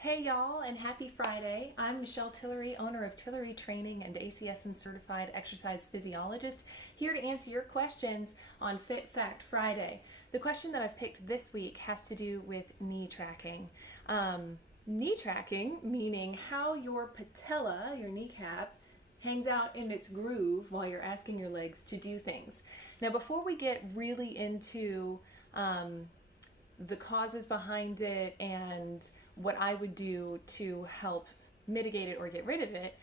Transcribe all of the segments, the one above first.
Hey y'all, and happy Friday. I'm Michelle Tillery, owner of Tillery Training and ACSM certified exercise physiologist, here to answer your questions on Fit Fact Friday. The question that I've picked this week has to do with knee tracking. Knee tracking, meaning how your patella, your kneecap, hangs out in its groove while you're asking your legs to do things. Now, before we get really into the causes behind it and what I would do to help mitigate it or get rid of it,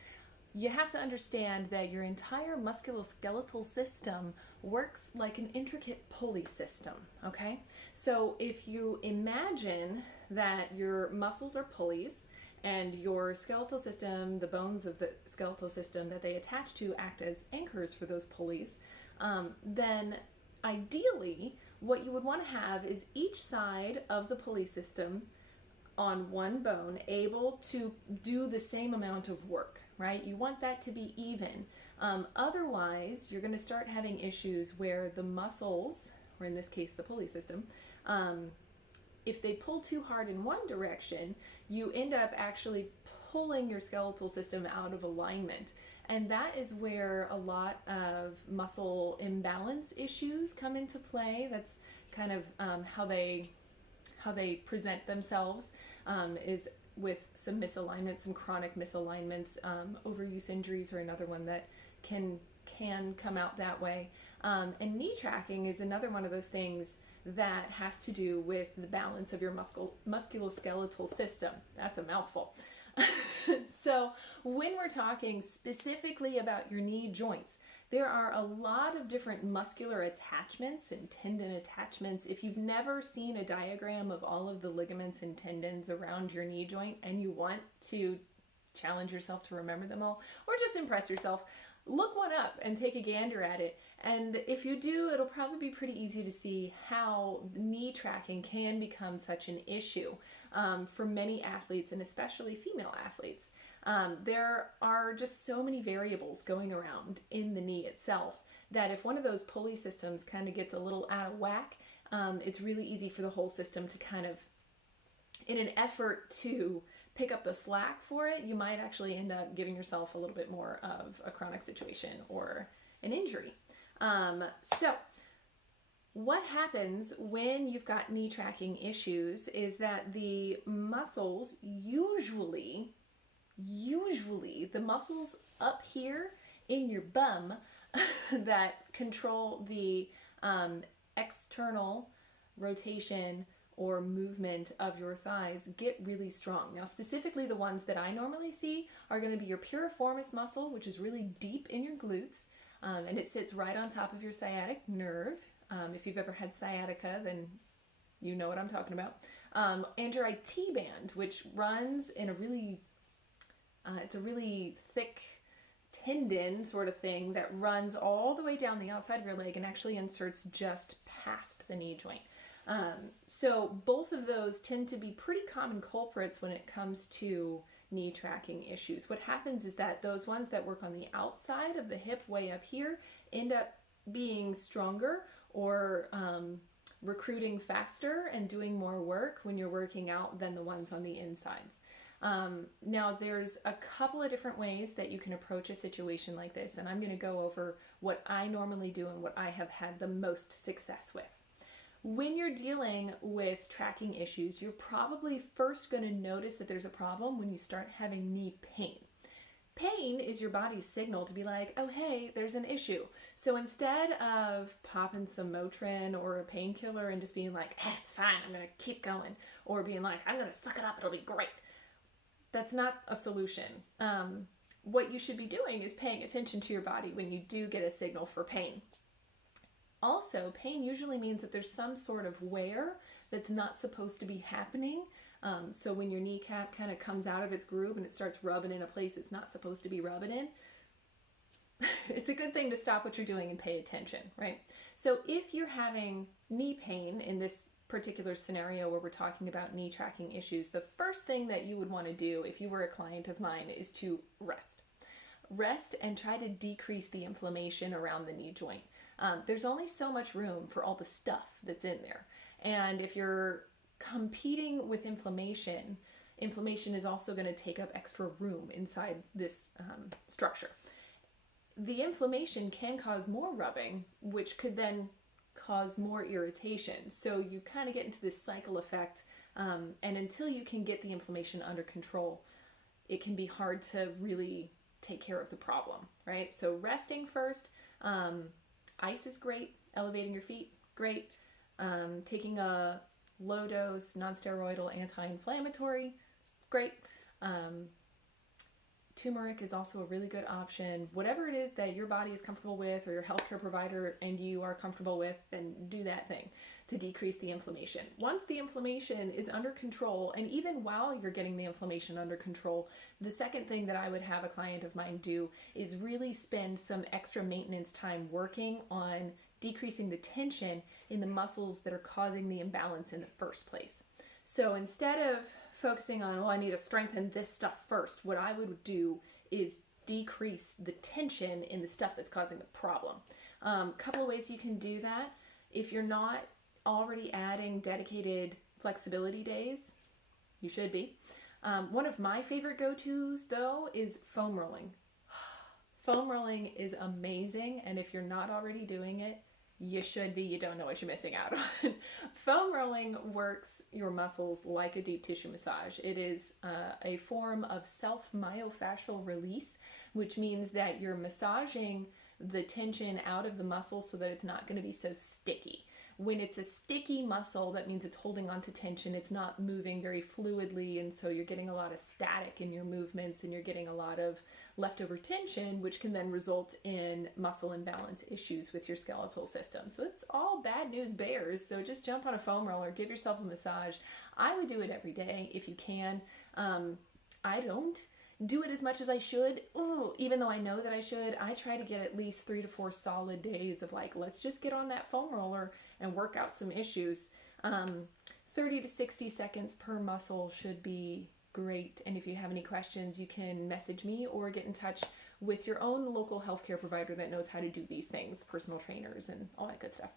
you have to understand that your entire musculoskeletal system works like an intricate pulley system, okay? So if you imagine that your muscles are pulleys and your skeletal system, the bones of the skeletal system that they attach to act as anchors for those pulleys, then ideally what you would want to have is each side of the pulley system on one bone able to do the same amount of work, right? You want that to be even. Otherwise, you're going to start having issues where the muscles, or in this case the pulley system, if they pull too hard in one direction, you end up actually pulling your skeletal system out of alignment. And that is where a lot of muscle imbalance issues come into play. That's kind of how they present themselves, is with some misalignments, some chronic misalignments. Overuse injuries are another one that can come out that way. And knee tracking is another one of those things that has to do with the balance of your musculoskeletal system. That's a mouthful. So when we're talking specifically about your knee joints, there are a lot of different muscular attachments and tendon attachments. If you've never seen a diagram of all of the ligaments and tendons around your knee joint and you want to challenge yourself to remember them all, or just impress yourself, look one up and take a gander at it. And if you do, it'll probably be pretty easy to see how knee tracking can become such an issue for many athletes, and especially female athletes. There are just so many variables going around in the knee itself that if one of those pulley systems kind of gets a little out of whack, it's really easy for the whole system to kind of, in an effort to pick up the slack for it, you might actually end up giving yourself a little bit more of a chronic situation or an injury. So what happens when you've got knee tracking issues is that the muscles, usually the muscles up here in your bum that control the external rotation or movement of your thighs, get really strong. Now, specifically the ones that I normally see are going to be your piriformis muscle, which is really deep in your glutes, and it sits right on top of your sciatic nerve. If you've ever had sciatica, then you know what I'm talking about. And your IT band, which runs in a really it's a really thick tendon sort of thing that runs all the way down the outside of your leg and actually inserts just past the knee joint. So both of those tend to be pretty common culprits when it comes to knee tracking issues. What happens is that those ones that work on the outside of the hip way up here end up being stronger or recruiting faster and doing more work when you're working out than the ones on the insides. Now there's a couple of different ways that you can approach a situation like this, and I'm going to go over what I normally do and what I have had the most success with. When you're dealing with tracking issues, you're probably first going to notice that there's a problem when you start having knee pain. Pain is your body's signal to be like, oh hey, there's an issue. So instead of popping some Motrin or a painkiller and just being like, hey, it's fine, I'm going to keep going, or being like, I'm going to suck it up, it'll be great. That's not a solution. What you should be doing is paying attention to your body when you do get a signal for pain. Also, pain usually means that there's some sort of wear that's not supposed to be happening. So when your kneecap kind of comes out of its groove and it starts rubbing in a place it's not supposed to be rubbing in, it's a good thing to stop what you're doing and pay attention, right? So if you're having knee pain in this particular scenario where we're talking about knee tracking issues, the first thing that you would want to do if you were a client of mine is to rest. Rest and try to decrease the inflammation around the knee joint. There's only so much room for all the stuff that's in there. And if you're competing with inflammation, inflammation is also going to take up extra room inside this structure. The inflammation can cause more rubbing, which could then cause more irritation. So you kind of get into this cycle effect, and until you can get the inflammation under control, it can be hard to really take care of the problem, right? So resting first, ice is great, elevating your feet, great. Taking a low dose, non-steroidal anti-inflammatory, great. Turmeric is also a really good option. Whatever it is that your body is comfortable with, or your healthcare provider and you are comfortable with, then do that thing to decrease the inflammation. Once the inflammation is under control, and even while you're getting the inflammation under control, the second thing that I would have a client of mine do is really spend some extra maintenance time working on decreasing the tension in the muscles that are causing the imbalance in the first place. So instead of focusing on, I need to strengthen this stuff first, what I would do is decrease the tension in the stuff that's causing the problem. Couple of ways you can do that. If you're not already adding dedicated flexibility days, you should be. One of my favorite go-tos, though, is foam rolling. Foam rolling is amazing, and if you're not already doing it, you should be. You don't know what you're missing out on. Foam rolling works your muscles like a deep tissue massage. It is a form of self-myofascial release, which means that you're massaging the tension out of the muscle so that it's not going to be so sticky. When it's a sticky muscle, that means it's holding on to tension. It's not moving very fluidly, and so you're getting a lot of static in your movements, and you're getting a lot of leftover tension, which can then result in muscle imbalance issues with your skeletal system. So it's all bad news bears. So just jump on a foam roller, give yourself a massage. I would do it every day if you can. I don't do it as much as I should. Even though I know that I should, I try to get at least 3 to 4 solid days of let's just get on that foam roller and work out some issues. 30 to 60 seconds per muscle should be great. And if you have any questions, you can message me or get in touch with your own local healthcare provider that knows how to do these things, personal trainers and all that good stuff.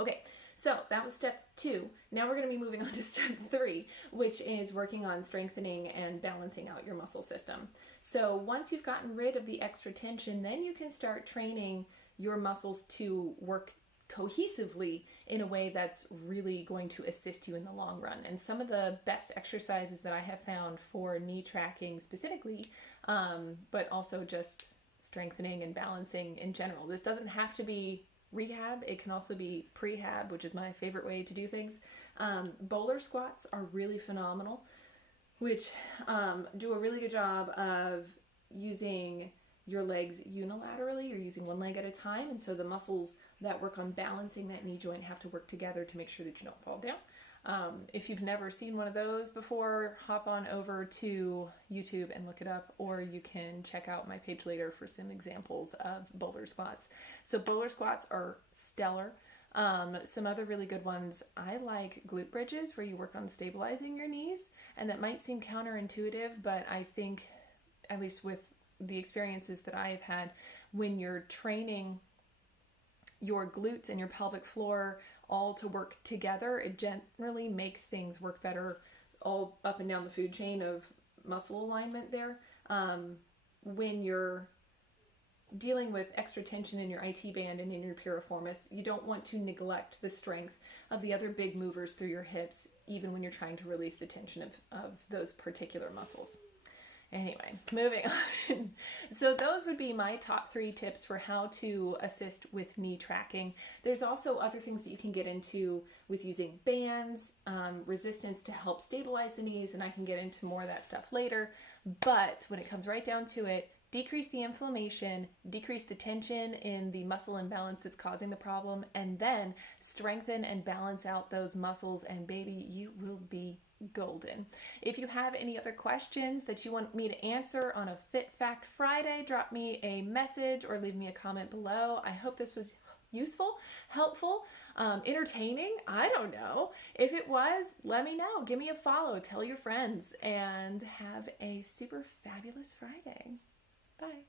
Okay, so that was step 2. Now we're going to be moving on to step 3, which is working on strengthening and balancing out your muscle system. So once you've gotten rid of the extra tension, then you can start training your muscles to work cohesively in a way that's really going to assist you in the long run. And some of the best exercises that I have found for knee tracking specifically, but also just strengthening and balancing in general. This doesn't have to be rehab. It can also be prehab, which is my favorite way to do things. Bowler squats are really phenomenal, which do a really good job of using your legs unilaterally. You're using one leg at a time, and so the muscles that work on balancing that knee joint have to work together to make sure that you don't fall down. If you've never seen one of those before, hop on over to YouTube and look it up, or you can check out my page later for some examples of bowler squats. So bowler squats are stellar. Some other really good ones, I like glute bridges, where you work on stabilizing your knees, and that might seem counterintuitive, but I think, at least with the experiences that I have had, when you're training your glutes and your pelvic floor all to work together, it generally makes things work better all up and down the food chain of muscle alignment there. When you're dealing with extra tension in your IT band and in your piriformis, you don't want to neglect the strength of the other big movers through your hips, even when you're trying to release the tension of those particular muscles. Anyway, moving on. So those would be my top 3 tips for how to assist with knee tracking. There's also other things that you can get into with using bands, resistance to help stabilize the knees, and I can get into more of that stuff later. But when it comes right down to it, decrease the inflammation, decrease the tension in the muscle imbalance that's causing the problem, and then strengthen and balance out those muscles, and baby, you will be golden. If you have any other questions that you want me to answer on a Fit Fact Friday, drop me a message or leave me a comment below. I hope this was useful, helpful, entertaining. I don't know. If it was, let me know. Give me a follow, tell your friends, and have a super fabulous Friday. Bye.